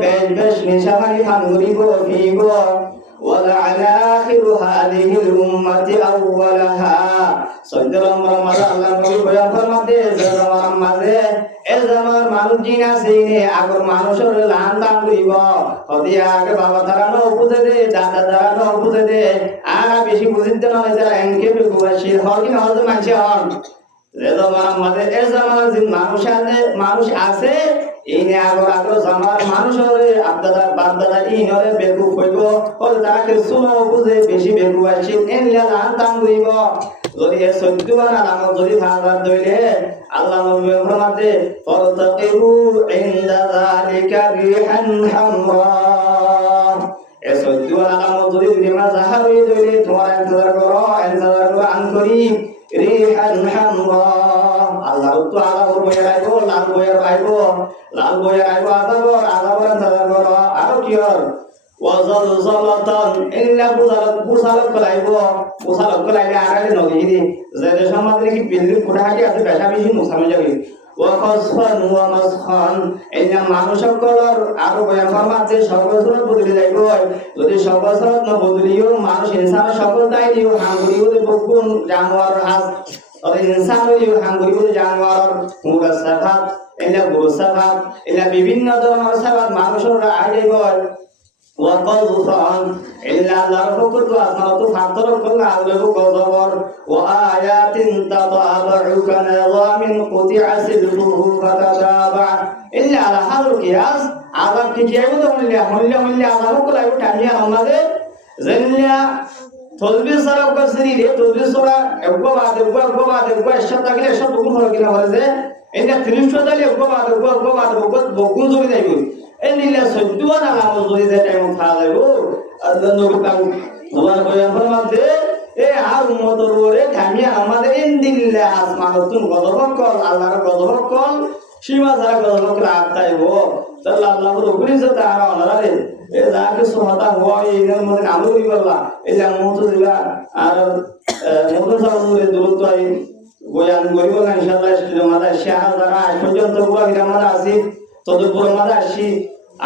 বেশ বেশ নিশাখানি খান করিব ফিব ولعن آخر هذه الأمة أولها صدر رمضان الله নবী বয়ান ফরমাতে জামান মাঝে এ জামান মানুষ জিনা সিনে আগর মানুষের লান দান করিব হদি আগে বাবা তারানো বুঝে দে দাদা তারানো বুঝে দে আর বেশি বুঝিতে না যারা এনকে বেগুবাসী হরকিন হজে মানছে হন এ জামান মাঝে এ জামান জিন মানুষ আছে ইনি আগর আগর জামার মানুষরে আব্দাদা বাগদাদা ইনরে বেগুব হইব ওর তাকে শুনো বুঝে বেশি বেগুব আসি এনলা লান তান হইব যদি এ সত্যবান আলামত যদি ভাঙা দইলে আল্লাহ নবী ফরমাতে ফারতাকিবু ইনদা যালিকা রিহান হামরা এ সত্যবান আলামত যদি বিমা জাহার হই দইলে তোমার ইন্তজার করো আন করি রিহান হামরা আল্লাহ তো আলাদা বইয়ে রাখবো লাল বইয়ে রাখবো আদাবর ইন্তজার করো আর কি আর ওয়াজালজালাতান ইল্লা বুসালাত কলাইবে আরালে নদীদি যে সমাজে কি বিল্ডিং কোঠাটি আছে বেশা বেশি মুসামে যাবে ওয়া খাসফান ওয়া মাসখান ইল্লা মানুষকলর আরো বয়ান ফরমাতে সর্বসরত বদলে যাইব যদি সর্বসরত না বদলিও মানুষ ইনসান সকল দাইলিও হাঙ্গুরিও বকুন জানোয়ার হাস তবে ইনসান হইও হাঙ্গুরিও জানোয়ার মুরাসাফাত ইল্লা গুরসাফাত ইল্লা বিভিন্ন ধরনের সাফাত মানুষের আইব وقذفان إلا الله فكرت أسمعت فاعترف كل عذاب قذفر وآيات تتابع كنظام قطع سلبه فتتابع إلا على هذا القياس عذاب كيف ملي عذاب كل عيب تانية أمده زنيا تلبيس سراب كسرية تلبيس سرا أبغى بعد إشتى تاكل إشتى بكون فرقنا هذا إنك تريشوا تالي أبغى بعد بكون زوجي دايبو এনিলা সদ্দুয়ান আলামত যদি যে টাইম খাওয়া যাইব আল্লাহ নবী কাম তোমার বয়ান ফরমাতে এ আর উম্মতর ওরে থামিয়া আমাদের ইনদিল্লা আসমানুতুন গদবকল আল্লাহর গদবকল সীমা যারা গদবকল আতাইব তাহলে আল্লাহর উপরে যে তারা অনারে এ যাকে সুহাতা হয় এর মধ্যে আমল করিবলা এই মুতাজিলা আর মুতাসাউরে দুরুতাই বয়ান করিব না ইনশাআল্লাহ আমাদের শাহ যারা আজ পর্যন্ত বয়ান আমাদের আছে তদুপর মাঝে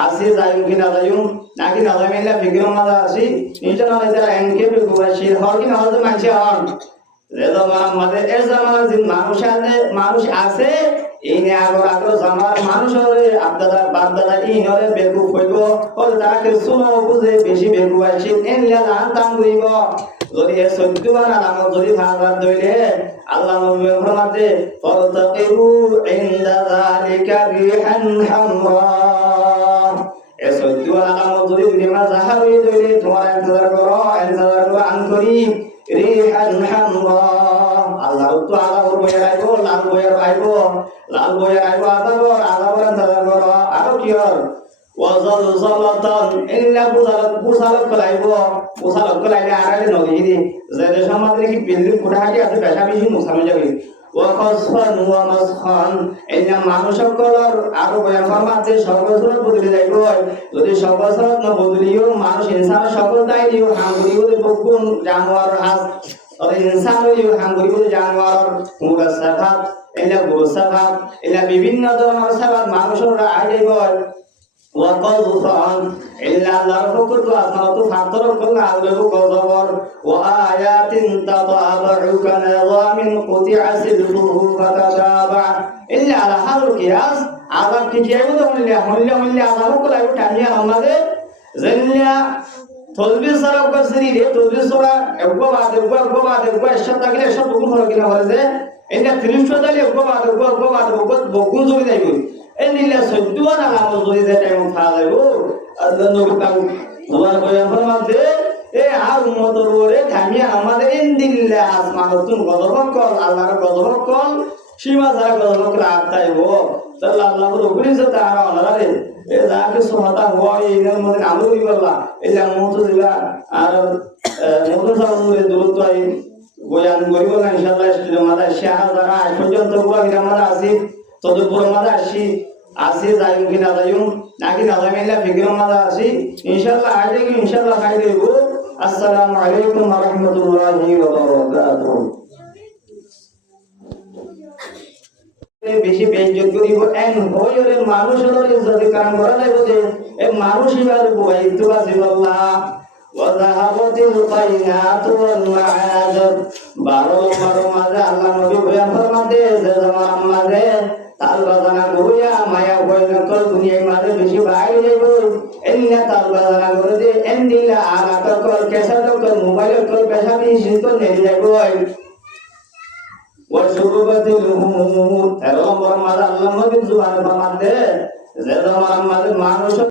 আসি যাইম কি না যাইম নাকি না যাইম এলা ফিকির মাঝে আসি ইনশাআল্লাহ যারা এনকে বেগুবাসী হর কি না হজে মানছে হন রে জামান মাঝে এ জামান জিন মানুষ আছে ইনি আগর জামার মানুষরে আব্দাদা বাগদাদা ইনরে বেগুব হইব ওর তাকে শুনো বুঝে বেশি বেগুবাসী এনলা লান তান হইব যদি এ সত্যবান আলামত যদি ভাঙা দইলে আল্লাহ নবী ফরমাতে ফারতাকিবু ইনদা যালিকা রিহান হামরা এ সত্যবান আলামত যদি বিমা জাহার হই দইলে তোমার ইন্তজার করো আন করি রিহান হামরা আল্লাহ তো আলাদা বইয়ে রাখবো লাল বইয়ে রাখবো আদাবর ইন্তজার করো আর কি আর ওয়াজালজালাতান ইল্লা বুসালাত কলাইবে আরালে নদীদি যে সমাজে কি বিল্ডিং কোঠাটি আছে বেশা বেশি মুসামে যাবে ওয়া খাসফান ওয়া মাসখান ইল্লা মানুষকলর আরো বয়ান ফরমাতে সর্বসরত বদলে যাইব যদি সর্বসরত না বদলিও মানুষ ইনসান সকল দাইলিও হাঙ্গুরিও বকুন জানোয়ার হাস তবে ইনসান হইও হাঙ্গুরিও জানোয়ার মুরাসাফাত ইল্লা গুরসাফাত ইল্লা বিভিন্ন ধরনের সাফাত মানুষের আইব وقذفان إلا الله فكرت أسمعت فاعترف كل عذاب قذفر وآيات تتابع كنظام قطع سلبه فتتابع إلا على هذا القياس عذاب كيف ملي عذاب كل عيب تانية أمده زنيا تلبيس سراب كسرية تلبيس سرا أبغى بعد إشتى تاكل إشتى بكون فرقنا هذا إنك تريشوا تالي أبغى بعد بكون زوجي دايبو এনিলা সদ্দুয়ান আলামত যদি যে টাইম খাওয়া যাইব আল্লাহ নবী কাম তোমার বয়ান ফরমাতে এ আর উম্মতর ওরে থামিয়া আমাদের ইনদিল্লা আসমানুতুন গদবকল আল্লাহর গদবকল সীমা যারা গদবকল আতাইব তাহলে আল্লাহর উপরে যে তারা অনারে এ যাকে সুহাতা হয় এর মধ্যে আমল করিবলা এলা মুতাজিলা আর মুতাসাউরে দুরুতাই বয়ান করিব না ইনশাআল্লাহ আমাদের শাহ যারা আজ পর্যন্ত বয়ান আমাদের আছে তদুপর মাঝে আসি যাইম কি না যাইম নাকি না যাইম এলা ফিকির মাঝে আসি ইনশাআল্লাহ আজ কি ইনশাআল্লাহ খাই দেব আসসালামু আলাইকুম ওয়া রাহমাতুল্লাহি ওয়া বারাকাতুহু বেশি বেইজ্জত করিব এন হইরে মানুষের ইজ্জত কাম করা যাইব যে এ মানুষ ইবার বুয়াইতু আসিবাল্লাহ وذهبت القينات والمعاذب বারো মাঝে আল্লাহ নবী বয়ান ফরমাতে যে জামার মাঝে তাল বাজানা করিয়া মায়া কইনা কর দুনিয়ায় মাঝে বেশি বাইরে যাইব এন্না তাল বাজানা করে যে এন দিলা আলাদা কর কেসার কর মোবাইল কর পেশাবি শিল্প নেই যাইব ওয়াসুরবাতিল হুমুদ এরকম বড় মাঝে আল্লাহ নবী জুবান ফরমাতে যে জামার মাঝে মানুষ